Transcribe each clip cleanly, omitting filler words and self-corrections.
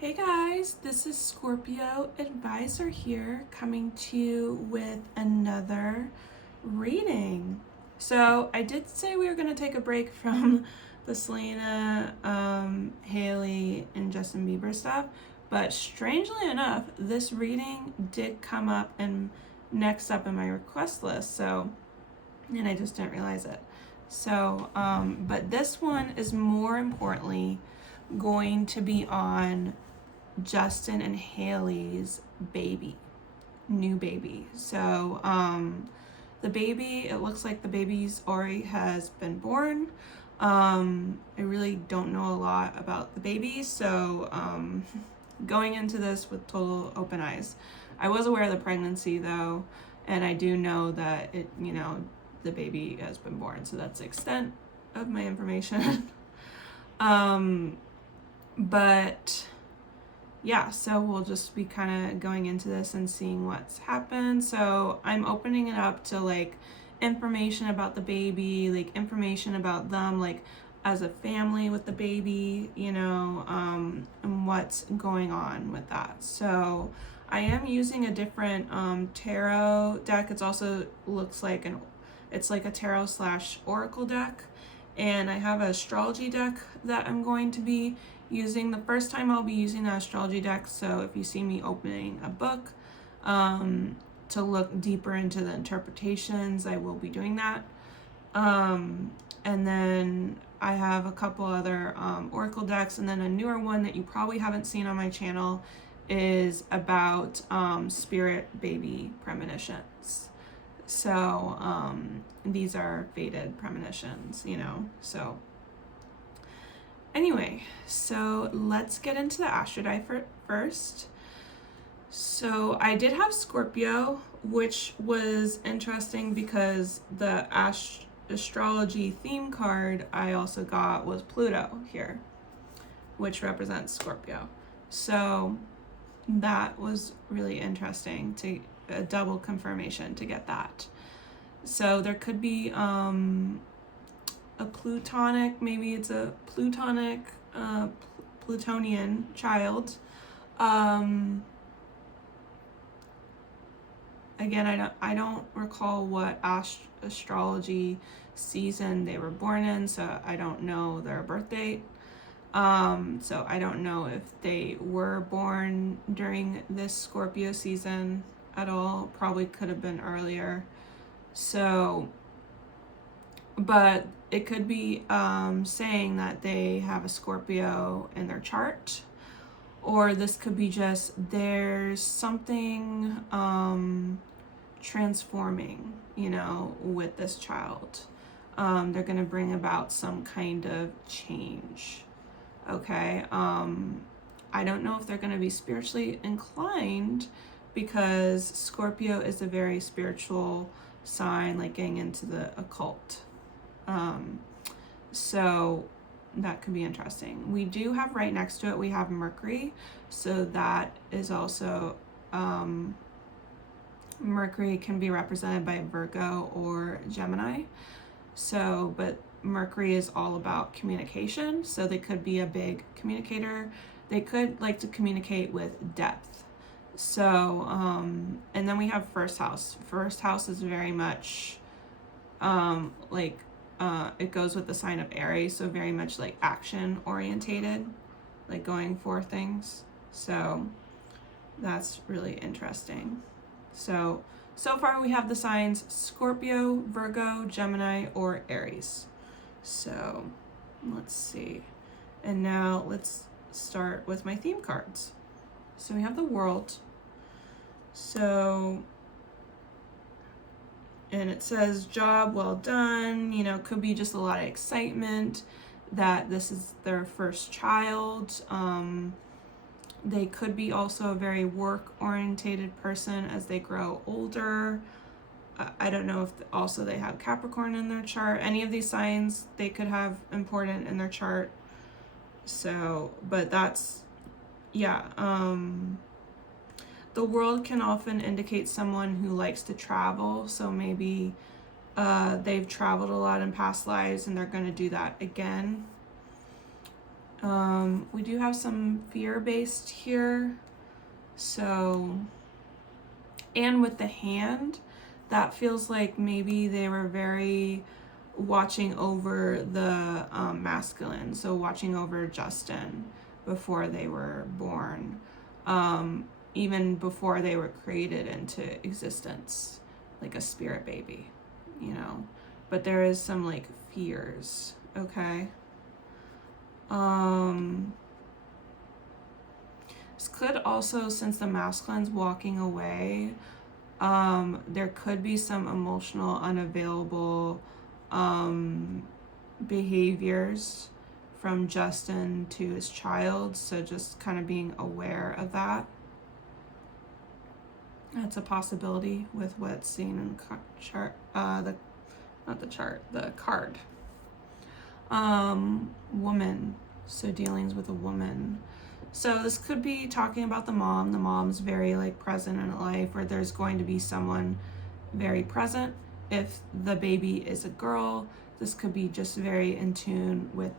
Hey guys, this is Scorpio Advisor here coming to you with another reading. So I did say we were going to take a break from the Selena, Hailey, and Justin Bieber stuff, but strangely enough, this reading did come up and next up in my request list, and I just didn't realize it. But this one is more importantly going to be on Justin and Hailey's new baby. The baby, it looks like the baby's already has been born. I really don't know a lot about the baby, going into this with total open eyes. I was aware of the pregnancy though, and I do know that the baby has been born, so that's the extent of my information. But yeah, so we'll just be kind of going into this and seeing what's happened. So I'm opening it up to information about the baby, information about them, as a family with the baby, and what's going on with that. So I am using a different tarot deck. It's also looks like it's like a tarot / oracle deck. And I have an astrology deck that I'm going to be using. The first time I'll be using the astrology deck, so if you see me opening a book to look deeper into the interpretations, I will be doing that. And then I have a couple other oracle decks, and then a newer one that you probably haven't seen on my channel is about spirit baby premonitions. So these are fated premonitions, so anyway, so let's get into the Astrology first. So I did have Scorpio, which was interesting because the astrology theme card I also got was Pluto here, which represents Scorpio. So that was really interesting, to a double confirmation to get that. So there could be a plutonic, maybe it's a plutonic Plutonian child. Again, I don't recall what astrology season they were born in, so I don't know their birth date. So I don't know if they were born during this Scorpio season at all. Probably could have been earlier. So, but it could be saying that they have a Scorpio in their chart, or this could be just there's something transforming, with this child. They're going to bring about some kind of change. Okay. I don't know if they're going to be spiritually inclined, because Scorpio is a very spiritual sign, getting into the occult. So that could be interesting. We do have right next to it, we have Mercury. So that is also, Mercury can be represented by Virgo or Gemini. So, but Mercury is all about communication. So they could be a big communicator. They could like to communicate with depth. So, and then we have first house. First house is very much, it goes with the sign of Aries. So very much action orientated, going for things. So that's really interesting. So far we have the signs Scorpio, Virgo, Gemini, or Aries. So let's see. And now let's start with my theme cards. So we have the World. So, and it says job well done, could be just a lot of excitement that this is their first child. They could be also a very work-orientated person as they grow older. I don't know if also they have Capricorn in their chart. Any of these signs they could have important in their chart. So, but that's, yeah. The World can often indicate someone who likes to travel. So maybe they've traveled a lot in past lives and they're going to do that again. We do have some fear-based here. So, and with the hand, that feels like maybe they were very watching over the masculine. So watching over Justin before they were born. Even before they were created into existence, like a spirit baby, you know. But there is some like fears, okay? This could also, since the masculine's walking away, there could be some emotional unavailable behaviors from Justin to his child. So just kind of being aware of that. That's a possibility with what's seen in the chart, the card. Woman, so dealings with a woman. So this could be talking about the mom. The mom's very like present in life, or there's going to be someone very present. If the baby is a girl, this could be just very in tune with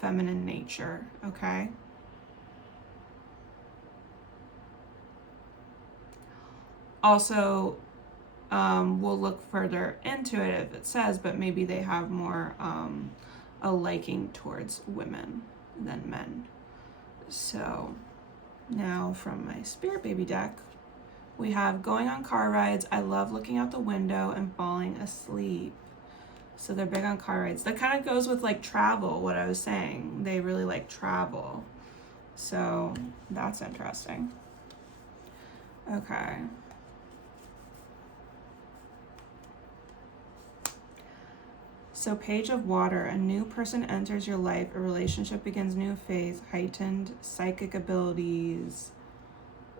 feminine nature, okay? Also, we'll look further into it if it says, but maybe they have more a liking towards women than men. So now from my spirit baby deck, we have going on car rides. I love looking out the window and falling asleep. So they're big on car rides. That kind of goes with like travel, what I was saying. They really like travel. So that's interesting. Okay. So Page of Water, a new person enters your life, a relationship begins, new phase, heightened psychic abilities.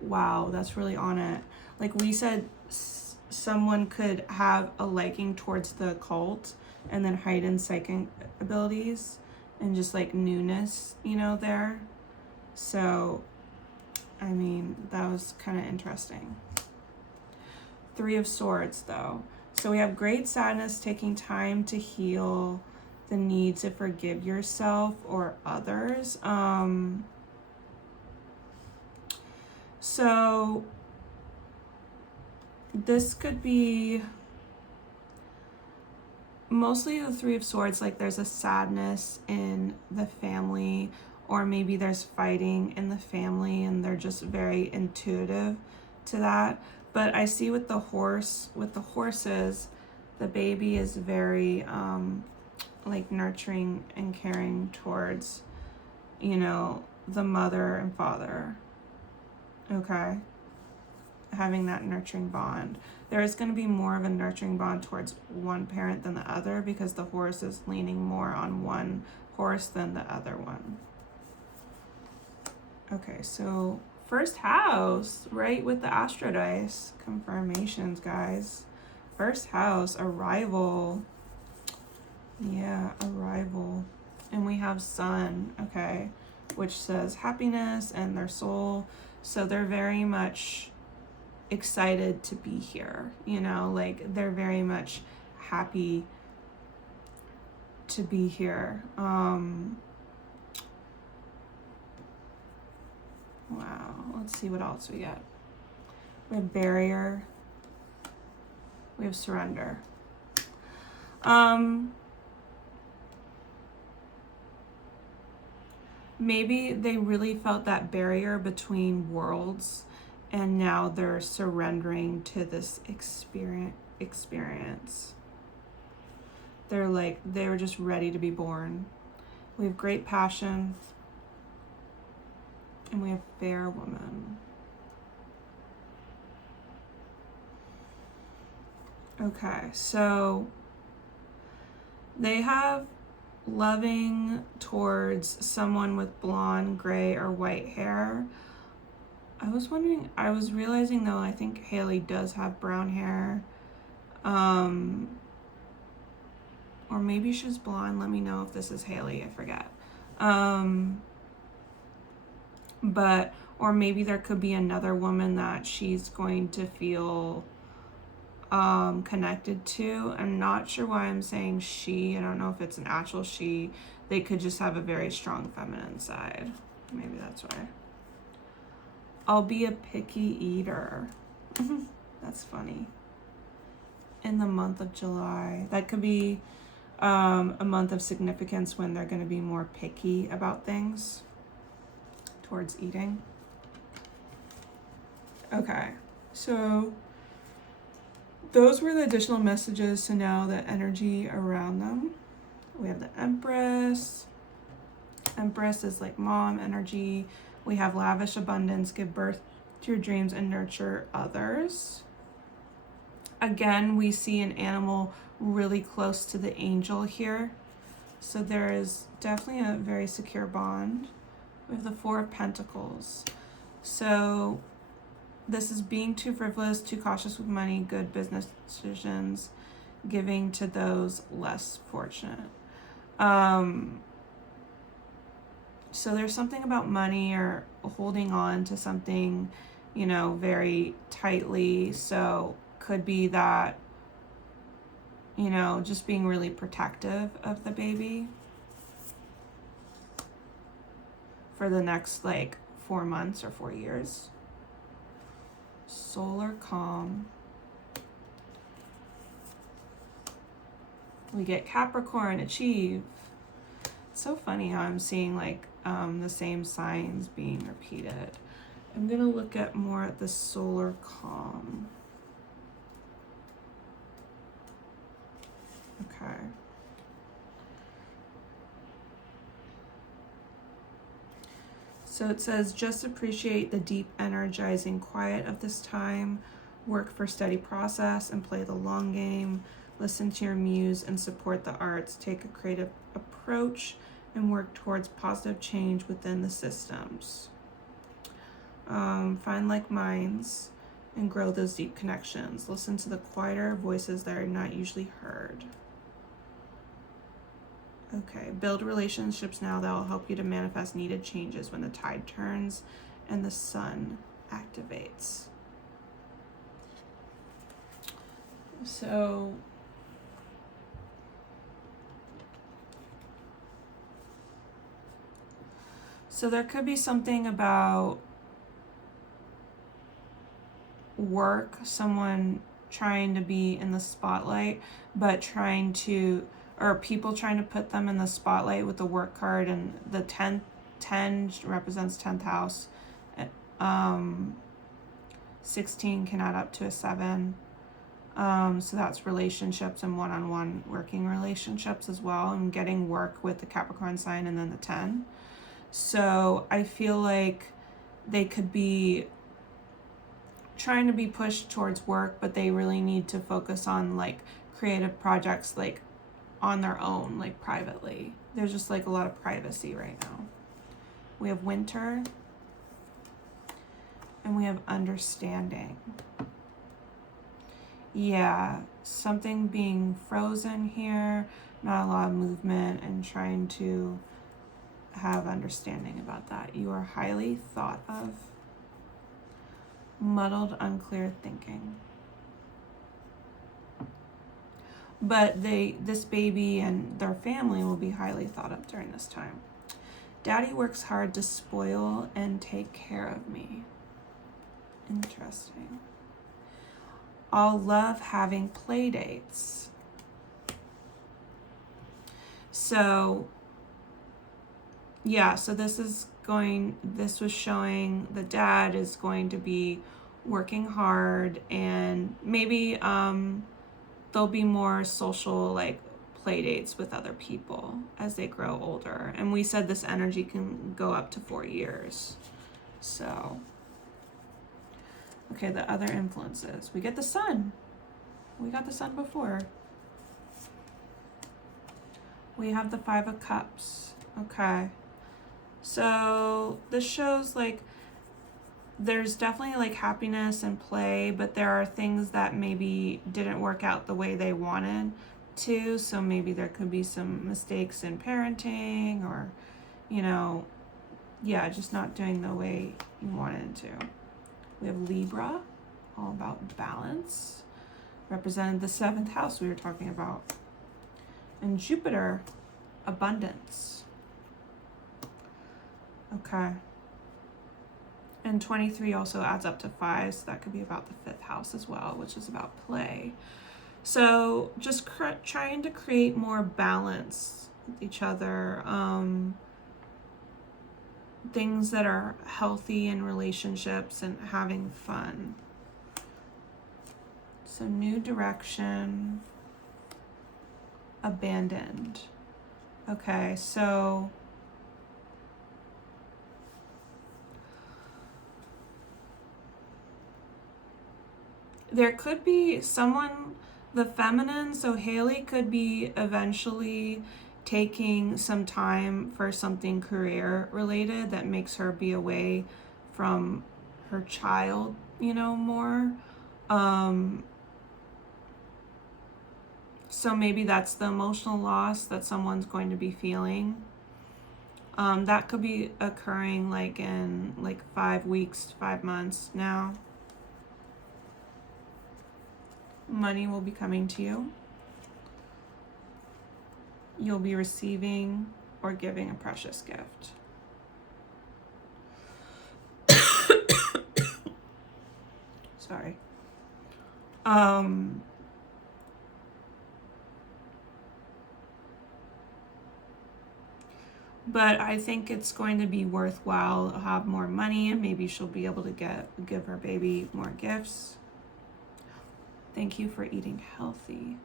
Wow, that's really on it. Like we said, someone could have a liking towards the occult and then heightened psychic abilities and just like newness, you know, there. So, I mean, that was kind of interesting. Three of Swords, though. So we have great sadness, taking time to heal, the need to forgive yourself or others. So this could be mostly the Three of Swords, like there's a sadness in the family, or maybe there's fighting in the family and they're just very intuitive to that. But I see with the horses, the baby is very like nurturing and caring towards, you know, the mother and father. Okay. Having that nurturing bond. There is going to be more of a nurturing bond towards one parent than the other because the horse is leaning more on one horse than the other one. Okay, so first house, right, with the Astro Dice. Confirmations, guys. First house, arrival. Yeah, arrival. And we have Sun, okay, which says happiness and their soul. So they're very much excited to be here, you know, like they're very much happy to be here. Wow, let's see what else we get. We have barrier. We have surrender. Maybe they really felt that barrier between worlds and now they're surrendering to this experience. They're like, they were just ready to be born. We have great passion. And we have fair woman. Okay, so they have loving towards someone with blonde, gray, or white hair. I was realizing though, I think Hailey does have brown hair. Or maybe she's blonde. Let me know if this is Hailey, I forget. But, or maybe there could be another woman that she's going to feel connected to. I'm not sure why I'm saying she. I don't know if it's an actual she. they could just have a very strong feminine side. Maybe that's why. I'll be a picky eater. That's funny. In the month of July. That could be a month of significance when they're going to be more picky about things towards eating. Okay, so those were the additional messages to know the energy around them. We have the Empress. Empress is like mom energy. We have lavish abundance, give birth to your dreams and nurture others. Again, we see an animal really close to the angel here. So there is definitely a very secure bond. We have the Four of Pentacles. So this is being too frivolous, too cautious with money, good business decisions, giving to those less fortunate. So there's something about money or holding on to something, you know, very tightly. So could be that, you know, just being really protective of the baby for the next like 4 months or 4 years. Solar calm. We get Capricorn, achieve. It's so funny how I'm seeing like the same signs being repeated. I'm gonna look at more at the solar calm. Okay. So it says, just appreciate the deep, energizing quiet of this time. Work for steady process and play the long game. Listen to your muse and support the arts. Take a creative approach and work towards positive change within the systems. Find like minds and grow those deep connections. Listen to the quieter voices that are not usually heard. Okay, build relationships now that will help you to manifest needed changes when the tide turns and the sun activates. So there could be something about work, someone trying to be in the spotlight, but trying to, or people trying to put them in the spotlight with the work card, and the 10 represents 10th house. 16 can add up to a 7. So that's relationships and one-on-one working relationships as well, and getting work with the Capricorn sign and then the 10. So I feel like they could be trying to be pushed towards work, but they really need to focus on like creative projects, like on their own, like privately. There's just like a lot of privacy right now. We have winter and we have understanding. Yeah, something being frozen here, not a lot of movement, and trying to have understanding about that. You are highly thought of. Muddled, unclear thinking. But this baby and their family will be highly thought of during this time. Daddy works hard to spoil and take care of me. Interesting. I'll love having play dates. So yeah, so this was showing the dad is going to be working hard, and maybe there'll be more social like play dates with other people as they grow older. And we said this energy can go up to 4 years. So, okay, the other influences. We get the sun. We got the sun before. We have the 5 of Cups. Okay. So this shows like there's definitely like happiness and play, but there are things that maybe didn't work out the way they wanted to. So maybe there could be some mistakes in parenting, or, you know, yeah, just not doing the way you wanted to. We have Libra, all about balance, represented the 7th house we were talking about. And Jupiter, abundance. Okay. And 23 also adds up to 5, so that could be about the 5th house as well, which is about play. So just trying to create more balance with each other. Things that are healthy in relationships and having fun. So new direction, abandoned. Okay, so there could be someone, the feminine, so Hailey could be eventually taking some time for something career related that makes her be away from her child, more. So maybe that's the emotional loss that someone's going to be feeling. That could be occurring like in 5 weeks, 5 months now. Money will be coming to you. You'll be receiving or giving a precious gift. Sorry. But I think it's going to be worthwhile to have more money, and maybe she'll be able to give her baby more gifts. Thank you for eating healthy.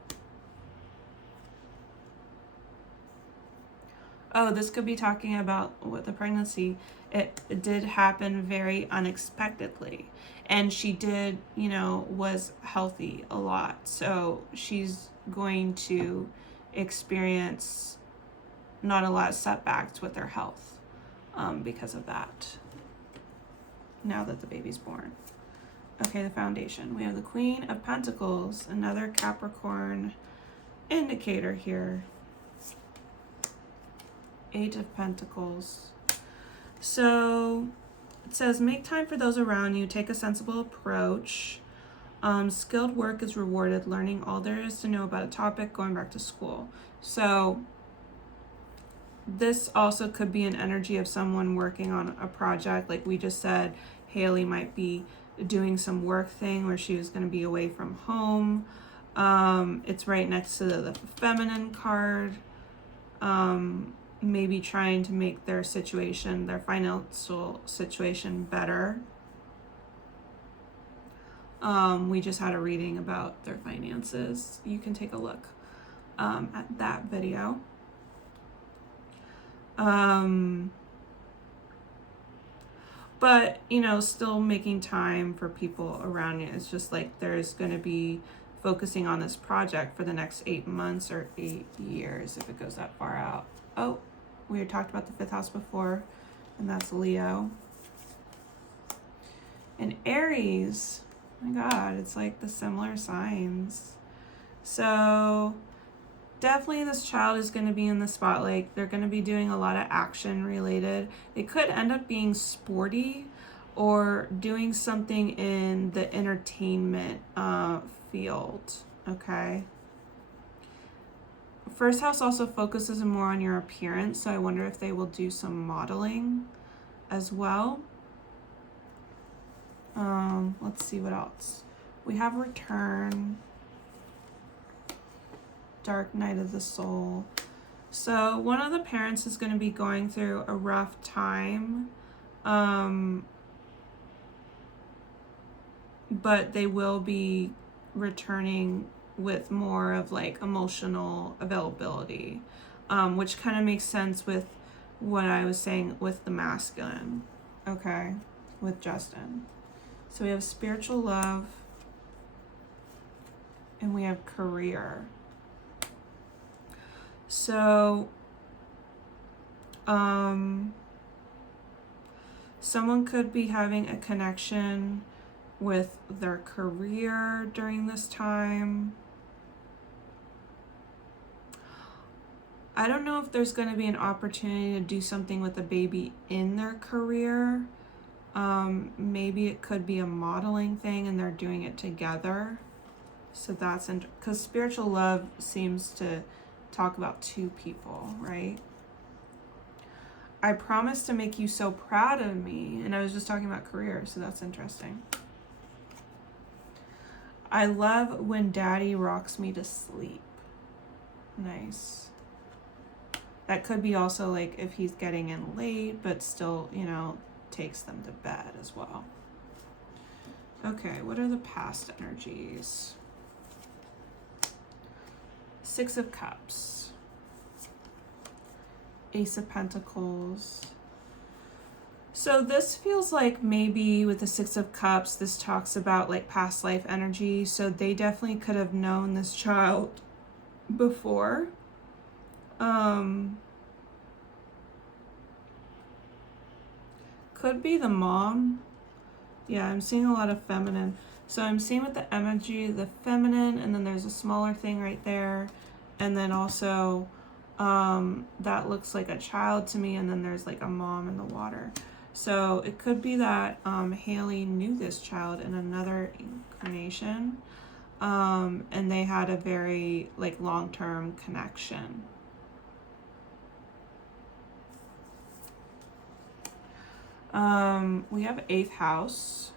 Oh, this could be talking about with the pregnancy. It did happen very unexpectedly. And she did, was healthy a lot. So she's going to experience not a lot of setbacks with her health because of that, now that the baby's born. Okay, the foundation. We have the Queen of Pentacles, another Capricorn indicator here. 8 of Pentacles. So it says, make time for those around you. Take a sensible approach. Skilled work is rewarded. Learning all there is to know about a topic. Going back to school. So this also could be an energy of someone working on a project. Like we just said, Hailey might be doing some work thing where she was going to be away from home. It's right next to the feminine card. Maybe trying to make their financial situation better. We just had a reading about their finances. You can take a look at that video. But, still making time for people around you. It's just like there's going to be focusing on this project for the next 8 months or 8 years if it goes that far out. Oh, we had talked about the 5th house before, and that's Leo. And Aries, oh my God, it's like the similar signs. So definitely this child is going to be in the spotlight. They're going to be doing a lot of action related. It could end up being sporty or doing something in the entertainment field, okay? First house also focuses more on your appearance, so I wonder if they will do some modeling as well. Let's see what else. We have Return, Dark Night of the Soul. So one of the parents is going to be going through a rough time, but they will be returning with more of like emotional availability, which kind of makes sense with what I was saying with the masculine, okay, with Justin. So we have spiritual love and we have career. So someone could be having a connection with their career during this time. I don't know if there's going to be an opportunity to do something with the baby in their career. Maybe it could be a modeling thing and they're doing it together. So that's because spiritual love seems to talk about two people, right? I promise to make you so proud of me. And I was just talking about career, so that's interesting. I love when daddy rocks me to sleep. Nice. That could be also like if he's getting in late, but still, you know, takes them to bed as well. Okay, what are the past energies? Six of Cups. Ace of Pentacles. So this feels like maybe with the Six of Cups, this talks about like past life energy. So they definitely could have known this child before. Could be the mom. Yeah, I'm seeing a lot of feminine. So I'm seeing with the energy, the feminine, and then there's a smaller thing right there. And then also that looks like a child to me, and then there's like a mom in the water. So it could be that Hailey knew this child in another incarnation, and they had a very like long-term connection. We have 8th house.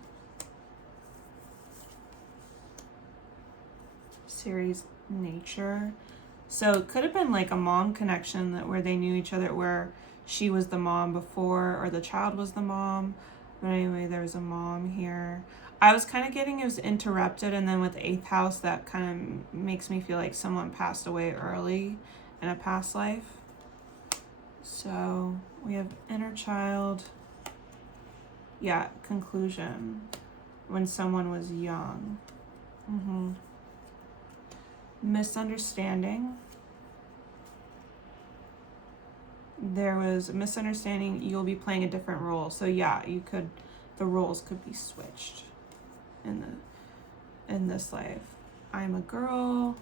Series nature. So it could have been like a mom connection that where they knew each other, where she was the mom before or the child was the mom. But anyway, there's a mom here. I was kind of getting it was interrupted, and then with the 8th house, that kind of makes me feel like someone passed away early in a past life. So we have inner child. Yeah, conclusion. When someone was young. Misunderstanding. There was a misunderstanding. You'll be playing a different role. So yeah, you could, the roles could be switched in this life. I'm a girl.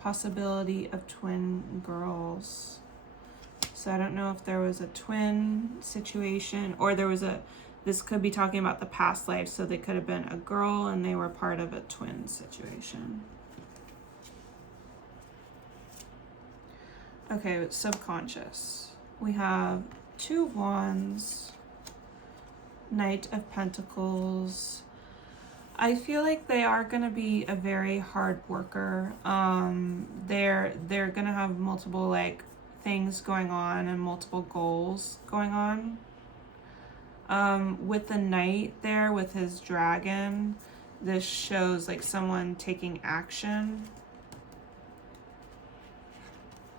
Possibility of twin girls. So I don't know if there was a twin situation, or there was this could be talking about the past life, so they could have been a girl and they were part of a twin situation. Okay, subconscious. We have 2 wands, Knight of Pentacles. I feel like they are going to be a very hard worker. They're going to have multiple like things going on and multiple goals going on. With the knight there with his dragon, this shows like someone taking action.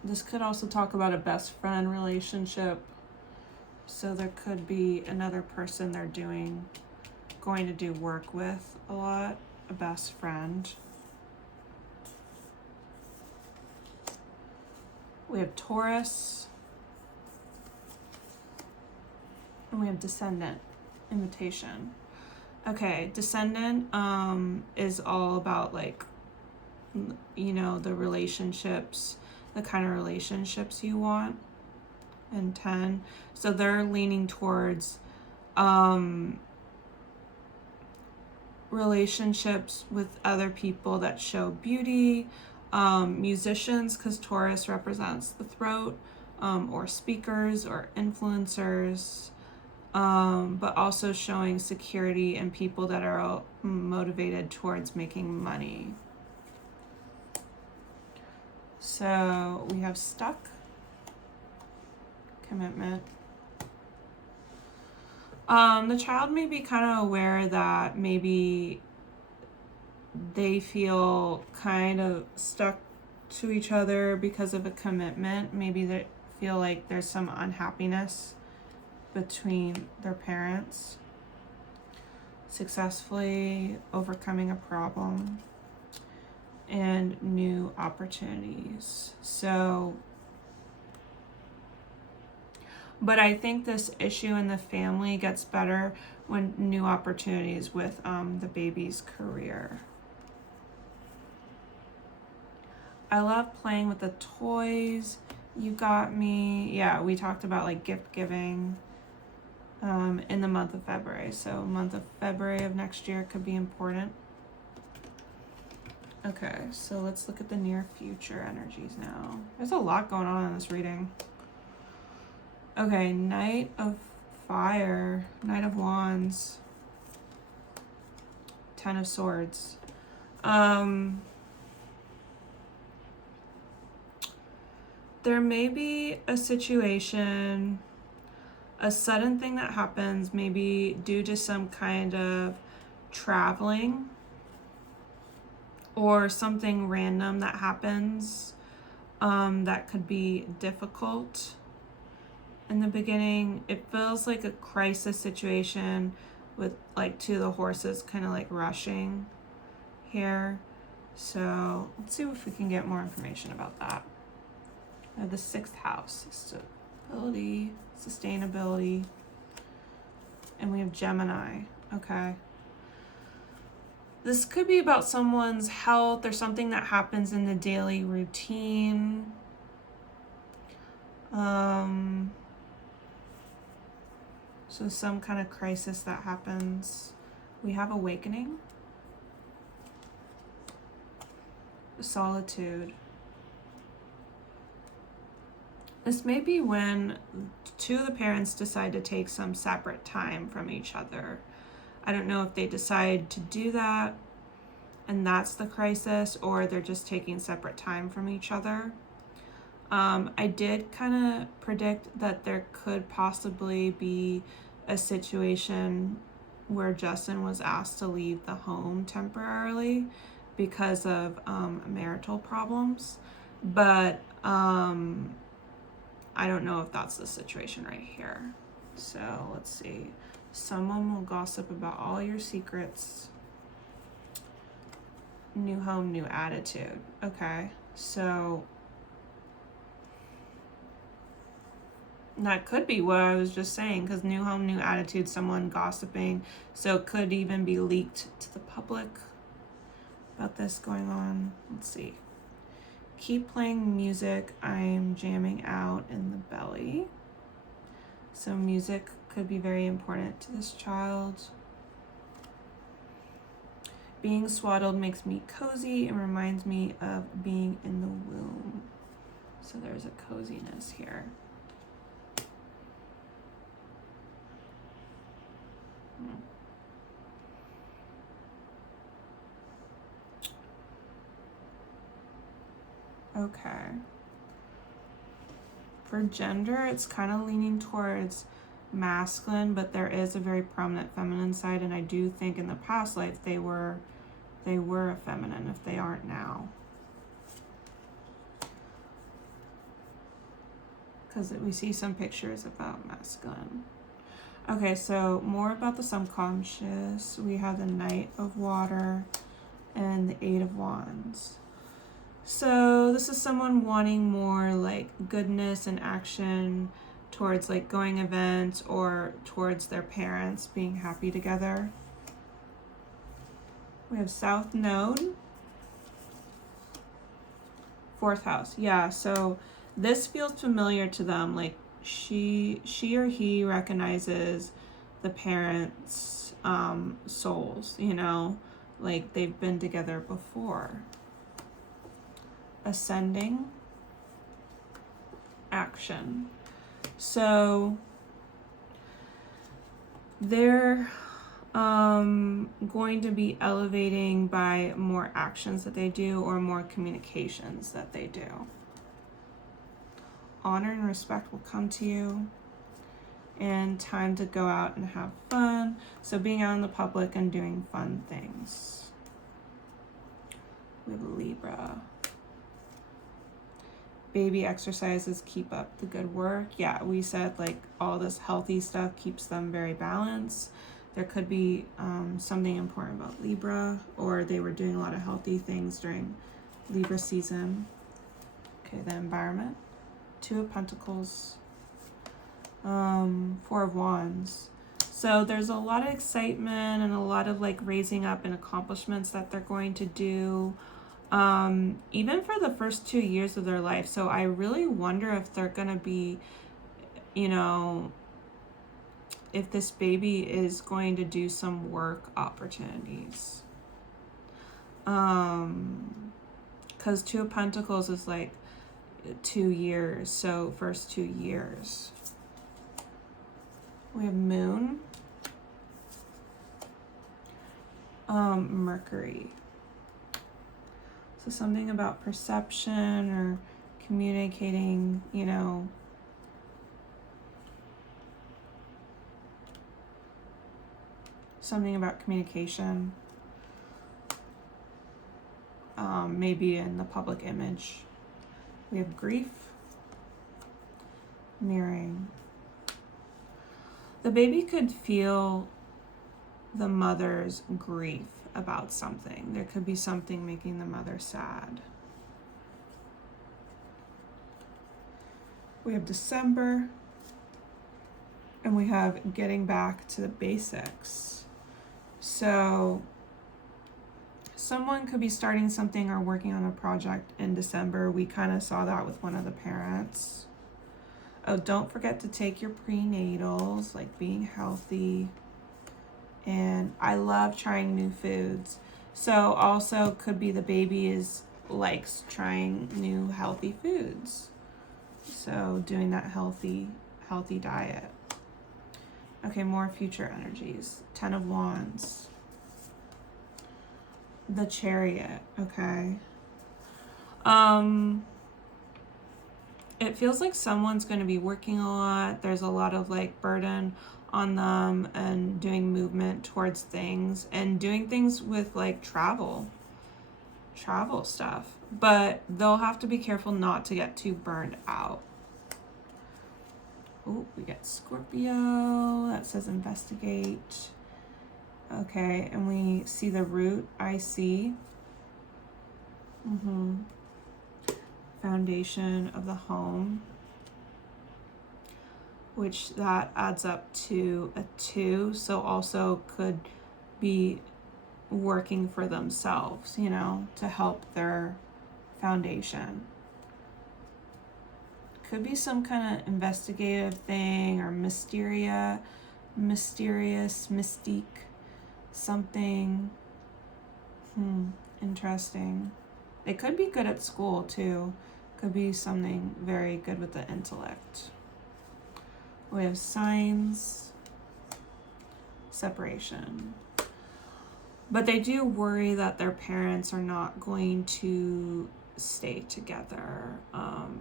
This could also talk about a best friend relationship. So there could be another person they're going to do work with a lot, a best friend. We have Taurus. And we have Descendant, invitation. Okay, Descendant is all about like, you know, the relationships, the kind of relationships you want. And 10. So they're leaning towards relationships with other people that show beauty, musicians, because Taurus represents the throat, or speakers or influencers, but also showing security and people that are motivated towards making money. So we have stuck, commitment. The child may be kind of aware that maybe they feel kind of stuck to each other because of a commitment. Maybe they feel like there's some unhappiness between their parents. Successfully overcoming a problem and new opportunities. So, but I think this issue in the family gets better when new opportunities with the baby's career. I love playing with the toys. You got me. Yeah, we talked about like gift giving in the month of February. So month of February of next year could be important. Okay, so let's look at the near future energies now. There's a lot going on in this reading. Okay, Knight of Fire, Knight of Wands, Ten of Swords. There may be a situation, a sudden thing that happens, maybe due to some kind of traveling or something random that happens that could be difficult in the beginning. It feels like a crisis situation with like two of the horses kind of like rushing here. So let's see if we can get more information about that. The 6th house, stability, sustainability, and we have Gemini. Okay. This could be about someone's health or something that happens in the daily routine. So some kind of crisis that happens. We have awakening, solitude. This may be when two of the parents decide to take some separate time from each other. I don't know if they decide to do that and that's the crisis, or they're just taking separate time from each other. I did kind of predict that there could possibly be a situation where Justin was asked to leave the home temporarily because of marital problems, but I don't know if that's the situation right here. So let's see. Someone will gossip about all your secrets. New home, new attitude. Okay, so that could be what I was just saying, because new home, new attitude, someone gossiping. So it could even be leaked to the public about this going on. Let's see. Keep playing music. I'm jamming out in the belly. So music could be very important to this child. Being swaddled makes me cozy and reminds me of being in the womb. So there's a coziness here. Okay. For gender, it's kind of leaning towards masculine, but there is a very prominent feminine side, and I do think in the past life they were a feminine if they aren't now. Because we see some pictures about masculine. Okay, so more about the subconscious. We have the Knight of Water and the Eight of Wands. So this is someone wanting more like goodness and action towards like going events or towards their parents being happy together. We have South Node, 4th house. Yeah, so this feels familiar to them. Like she or he recognizes the parents' souls, you know, like they've been together before. Ascending, action. So they're going to be elevating by more actions that they do or more communications that they do. Honor and respect will come to you, and time to go out and have fun. So being out in the public and doing fun things. We have Libra. Baby exercises keep up the good work. Yeah, we said like all this healthy stuff keeps them very balanced. There could be something important about Libra, or they were doing a lot of healthy things during Libra season. Okay, the environment. 2 of Pentacles, 4 of Wands. So there's a lot of excitement and a lot of like raising up and accomplishments that they're going to do. Even for the first 2 years of their life. So I really wonder if they're gonna be, you know, if this baby is going to do some work opportunities. Because Two of Pentacles is like 2 years, so first 2 years. We have Moon, Mercury. So something about perception or communicating, you know, something about communication, maybe in the public image. We have grief, mirroring. The baby could feel the mother's grief about something. There could be something making the mother sad. We have December, and we have getting back to the basics. So someone could be starting something or working on a project in December. We kind of saw that with one of the parents. Oh, don't forget to take your prenatals, like being healthy. And I love trying new foods. So also could be the baby likes trying new healthy foods. So doing that healthy diet. Okay, more future energies. 10 of Wands. The Chariot, okay. It feels like someone's going to be working a lot. There's a lot of like burden on them and doing movement towards things and doing things with like travel stuff. But they'll have to be careful not to get too burned out. Oh, we get Scorpio. That says investigate. Okay, and we see the root, IC. Foundation of the home, which that adds up to a 2. So also could be working for themselves, you know, to help their foundation. Could be some kind of investigative thing or mysterious, mystique, something. Interesting. They could be good at school too. Could be something very good with the intellect. We have signs, separation. But they do worry that their parents are not going to stay together.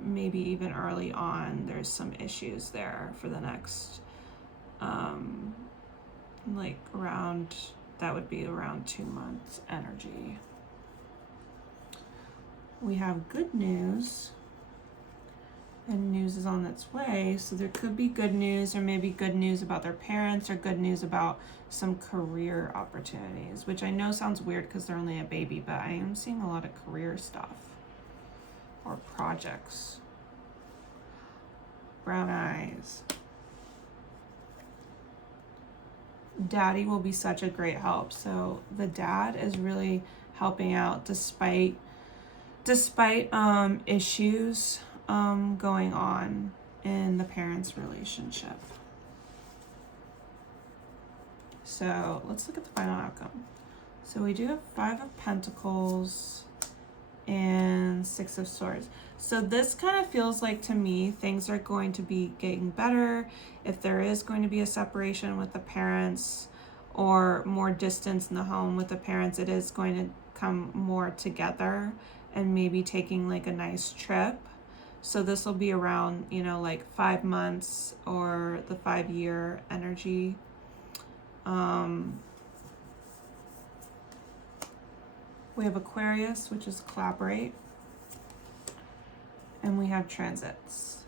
Maybe even early on, there's some issues there for the next, like around, that would be around 2 months energy. We have good news, and news is on its way. So there could be good news, or maybe good news about their parents, or good news about some career opportunities, which I know sounds weird because they're only a baby, but I am seeing a lot of career stuff or projects. Brown eyes. Daddy will be such a great help. So the dad is really helping out despite issues going on in the parents' relationship. So let's look at the final outcome. So we do have 5 of Pentacles and 6 of Swords. So this kind of feels like, to me, things are going to be getting better. If there is going to be a separation with the parents or more distance in the home with the parents, it is going to come more together and maybe taking like a nice trip. So this will be around, you know, like 5 months or the 5-year energy. We have Aquarius, which is collaborate. And we have transits.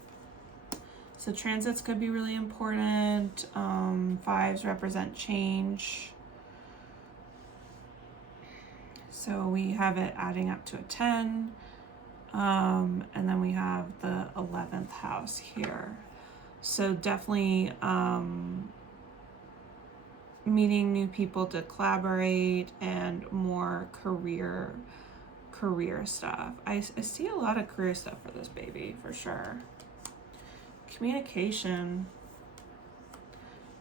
So transits could be really important. 5s represent change. So we have it adding up to a 10. And then we have the 11th house here. So definitely meeting new people to collaborate and more career stuff. I see a lot of career stuff for this baby, for sure. Communication,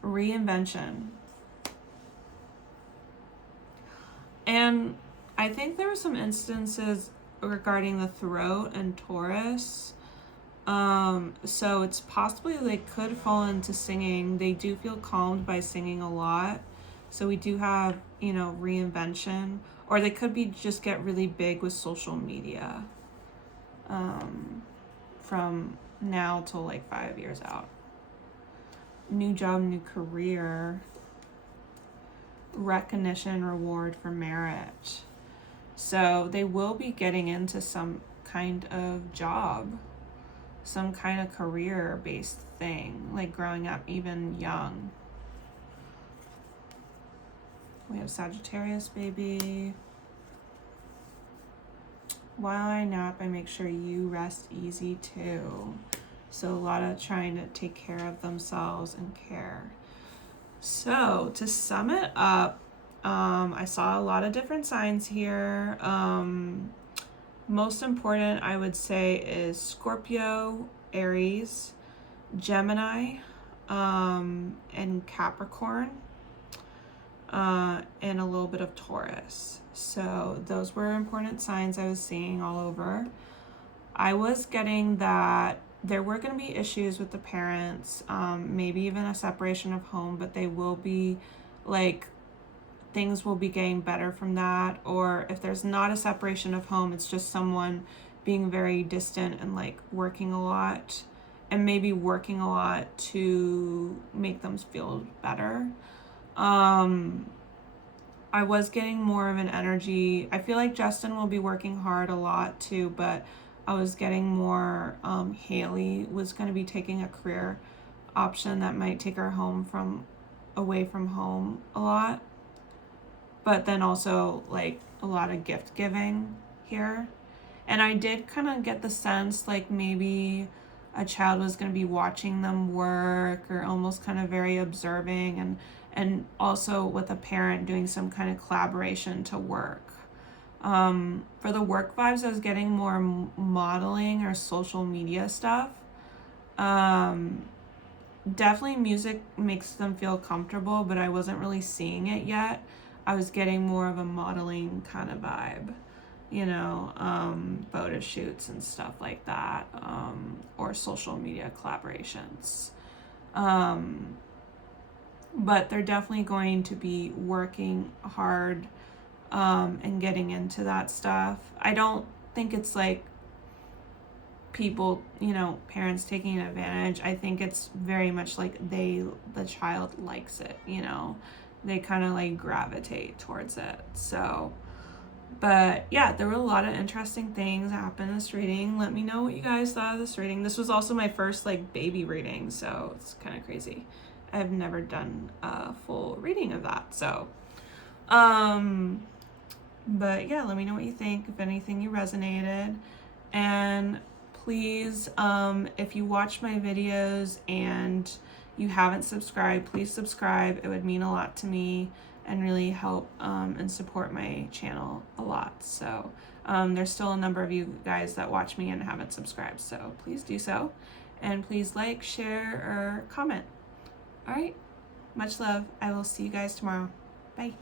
reinvention. And I think there were some instances regarding the throat and Taurus. So it's possibly they could fall into singing. They do feel calmed by singing a lot. So we do have, reinvention. Or they could be just get really big with social media. From now till like 5 years out. New job, new career. Recognition, reward for merit. So they will be getting into some kind of job, some kind of career-based thing, like growing up even young. We have Sagittarius, baby. While I nap, I make sure you rest easy too. So a lot of trying to take care of themselves and care. So to sum it up, I saw a lot of different signs here. Most important, I would say, is Scorpio, Aries, Gemini, and Capricorn, and a little bit of Taurus. So those were important signs I was seeing all over. I was getting that there were going to be issues with the parents, maybe even a separation of home, but they will be like, things will be getting better from that. Or if there's not a separation of home, it's just someone being very distant and like working a lot, and maybe working a lot to make them feel better. I was getting more of an energy. I feel like Justin will be working hard a lot too, but I was getting more, Hailey was going to be taking a career option that might take her away from home a lot. But then also like a lot of gift giving here. And I did kind of get the sense like maybe a child was going to be watching them work, or almost kind of very observing, and also with a parent doing some kind of collaboration to work. For the work vibes, I was getting more modeling or social media stuff. Definitely music makes them feel comfortable, but I wasn't really seeing it yet. I was getting more of a modeling kind of vibe, photo shoots and stuff like that, or social media collaborations. But they're definitely going to be working hard, and getting into that stuff. I don't think it's like people, parents taking advantage. I think it's very much like the child likes it, they kind of like gravitate towards it. So, but yeah, there were a lot of interesting things that happened in this reading. Let me know what you guys thought of this reading. This was also my first like baby reading, so it's kind of crazy. I've never done a full reading of that. So, but yeah, let me know what you think, if anything you resonated. And please, if you watch my videos and you haven't subscribed, please subscribe. It would mean a lot to me and really help and support my channel a lot. So there's still a number of you guys that watch me and haven't subscribed, so please do so. And please like, share, or comment. All right, much love. I will see you guys tomorrow. Bye.